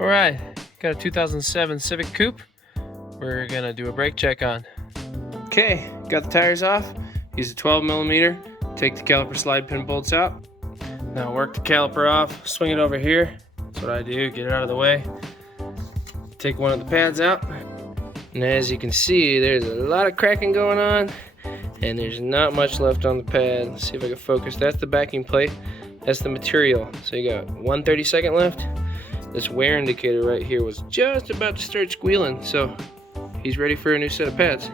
Alright, got a 2007 Civic Coupe we're gonna do a brake check on. Okay, got the tires off, use a 12mm, take the caliper slide pin bolts out. Now work the caliper off, swing it over here. That's what I do, get it out of the way. Take one of the pads out. And as you can see, there's a lot of cracking going on and there's not much left on the pad. Let's see if I can focus. That's the backing plate, that's the material. So you got 1/32 left. This wear indicator right here was just about to start squealing, so he's ready for a new set of pads.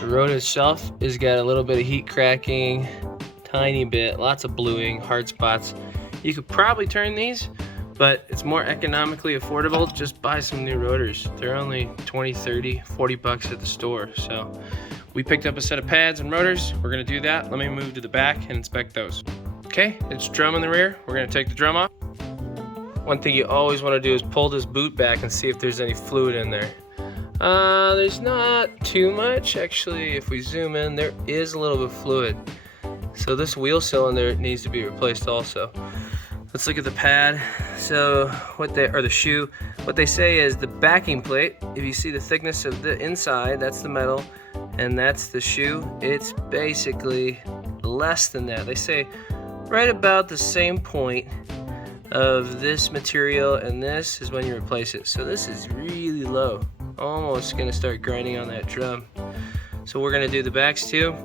The Rotors shelf has got a little bit of heat cracking, tiny bit, lots of bluing, hard spots. You could probably turn these, but it's more economically affordable. Just buy some new rotors. They're only 20, 30, 40 bucks at the store. So we picked up a set of pads and rotors. We're gonna do that. Let me move to the back and inspect those. Okay, it's drum in the rear. We're gonna take the drum off. One thing you always want to do is pull this boot back and see if there's any fluid in there. There's not too much. Actually, if we zoom in, there is a little bit of fluid. So this wheel cylinder needs to be replaced also. Let's look at the pad. So the shoe, what they say is the backing plate, if you see the thickness of the inside, that's the metal, and that's the shoe, it's basically less than that. They say right about the same point of this material and this is when you replace it. So this is really low, almost gonna start grinding on that drum. So we're gonna do the backs too.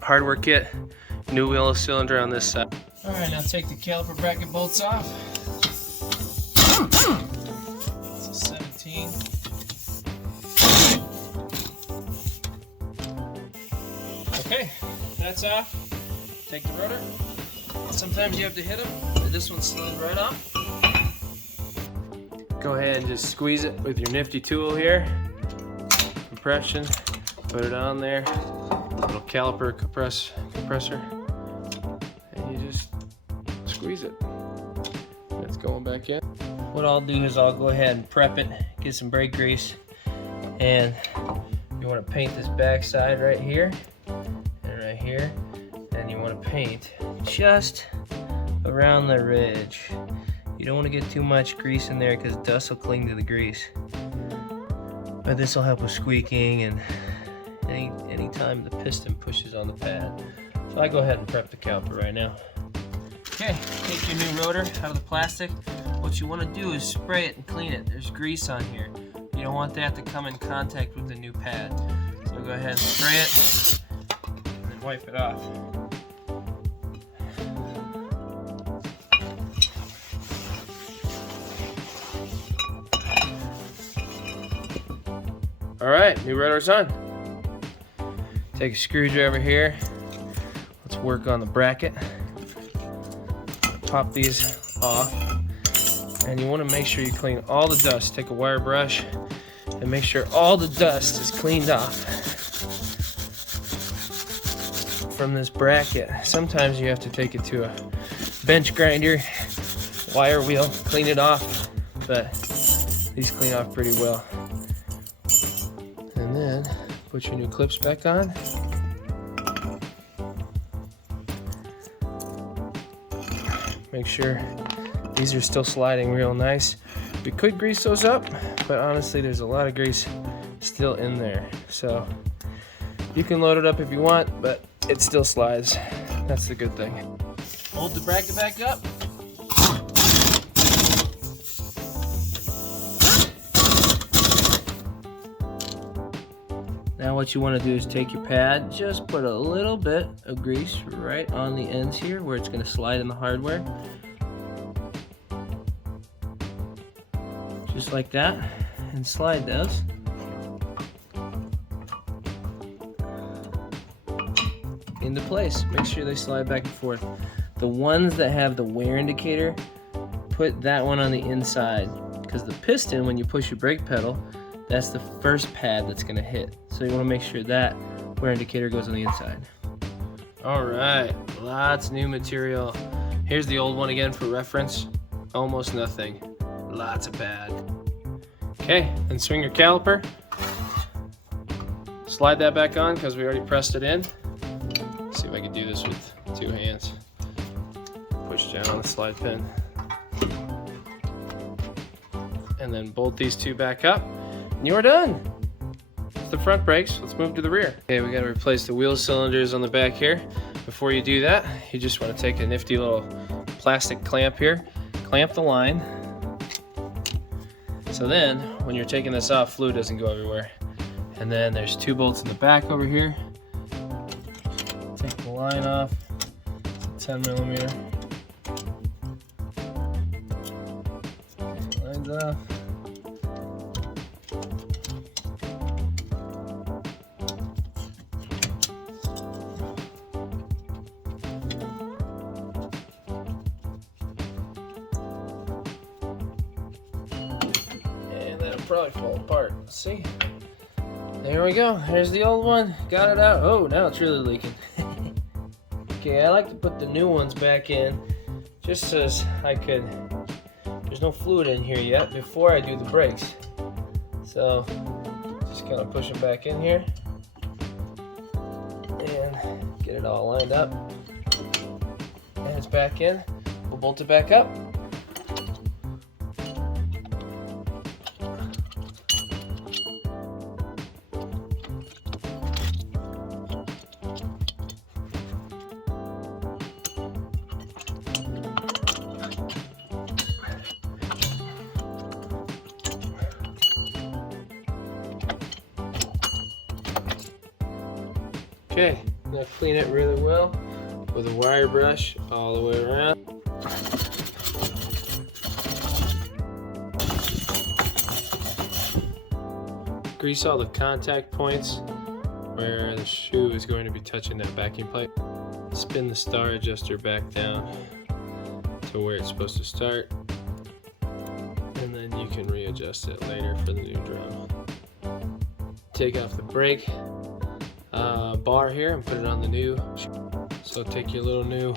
Hardware kit, new wheel cylinder on this side. All right, now take the caliper bracket bolts off. It's a 17. Okay, that's off. Take the rotor. Sometimes you have to hit them. This one slid right off. Go ahead and just squeeze it with your nifty tool here. Compression, put it on there. Little caliper compressor. And you just squeeze it. It's going back in. What I'll do is I'll go ahead and prep it, get some brake grease, and you want to paint this back side right here and right here. And you want to paint just around the ridge. You don't want to get too much grease in there because dust will cling to the grease. But this will help with squeaking and anytime the piston pushes on the pad. So I go ahead and prep the caliper right now. Okay, take your new rotor out of the plastic. What you want to do is spray it and clean it. There's grease on here. You don't want that to come in contact with the new pad. So go ahead and spray it and then wipe it off. All right, new rotor's on. Take a screwdriver here. Let's work on the bracket. Pop these off. And you want to make sure you clean all the dust. Take a wire brush and make sure all the dust is cleaned off from this bracket. Sometimes you have to take it to a bench grinder, wire wheel, clean it off, but these clean off pretty well. And then put your new clips back on. Make sure these are still sliding real nice. We could grease those up, but honestly there's a lot of grease still in there. So you can load it up if you want, but it still slides. That's the good thing. Hold the bracket back up. Now what you want to do is take your pad, just put a little bit of grease right on the ends here where it's going to slide in the hardware. Just like that, and slide those. Into place. Make sure they slide back and forth. The ones that have the wear indicator, put that one on the inside, because the piston, when you push your brake pedal, that's the first pad that's going to hit. So you want to make sure that wear indicator goes on the inside. All right, lots new material. Here's the old one again for reference. Almost nothing. Lots of pad. Okay, then swing your caliper. Slide that back on because we already pressed it in. Let's see if I can do this with two hands. Push down on the slide pin. and then bolt these two back up, and you're done. That's the front brakes. Let's move to the rear. Okay, we gotta replace the wheel cylinders on the back here. Before you do that, you just want to take a nifty little plastic clamp here, clamp the line. So then, when you're taking this off, fluid doesn't go everywhere. And then there's 2 bolts in the back over here. Take the line off, 10 millimeter. Take the lines off. And that'll probably fall apart. Let's see. There we go. There's the old one. Got it out. Oh, now it's really leaking. Okay, I like to put the new ones back in just as I could. There's no fluid in here yet before I do the brakes. So just kind of push them back in here and get it all lined up. And it's back in. We'll bolt it back up. Okay, now clean it really well with a wire brush all the way around. Grease all the contact points where the shoe is going to be touching that backing plate. Spin the star adjuster back down to where it's supposed to start, and then you can readjust it later for the new drum. Take off the brake bar here and put it on the new. So take your little new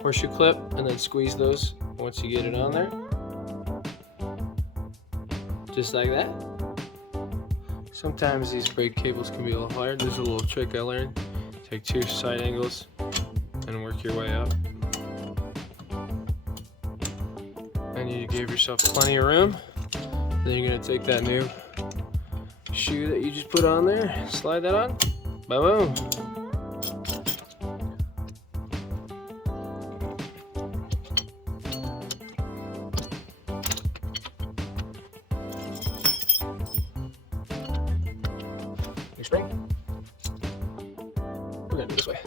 horseshoe clip and then squeeze those once you get it on there. Just like that. Sometimes these brake cables can be a little hard. There's a little trick I learned. Take 2 side angles and work your way up. And you gave yourself plenty of room. Then you're going to take that new shoe that you just put on there, slide that on. Boom. New spring. We're gonna do this way.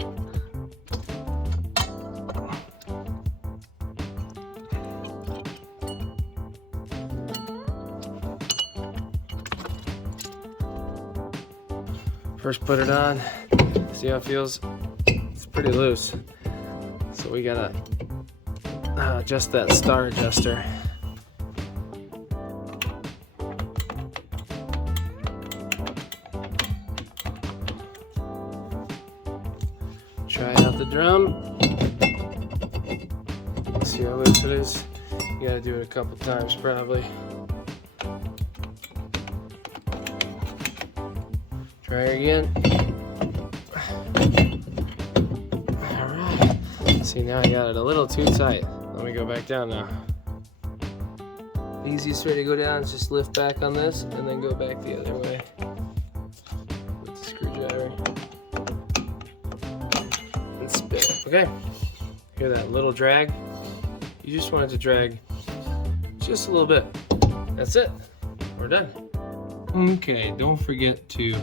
First put it on, see how it feels. It's pretty loose. So we gotta adjust that star adjuster. Try out the drum. See how loose it is. You gotta do it a couple times probably. Try it again. Alright. See, now I got it a little too tight. Let me go back down now. The easiest way to go down is just lift back on this and then go back the other way with the screwdriver and spin it. Okay. Hear that little drag? You just want it to drag just a little bit. That's it. We're done. Okay, don't forget to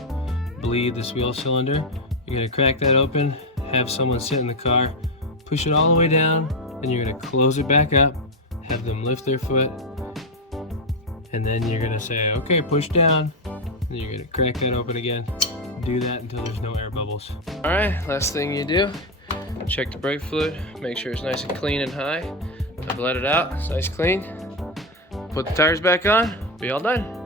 bleed this wheel cylinder. You're gonna crack that open, have someone sit in the car, push it all the way down, then you're gonna close it back up, have them lift their foot, and then you're gonna say, okay, push down, and you're gonna crack that open again. Do that until there's no air bubbles. All right, last thing you do, check the brake fluid, make sure it's nice and clean and high. I've let it out, it's nice clean. Put the tires back on, be all done.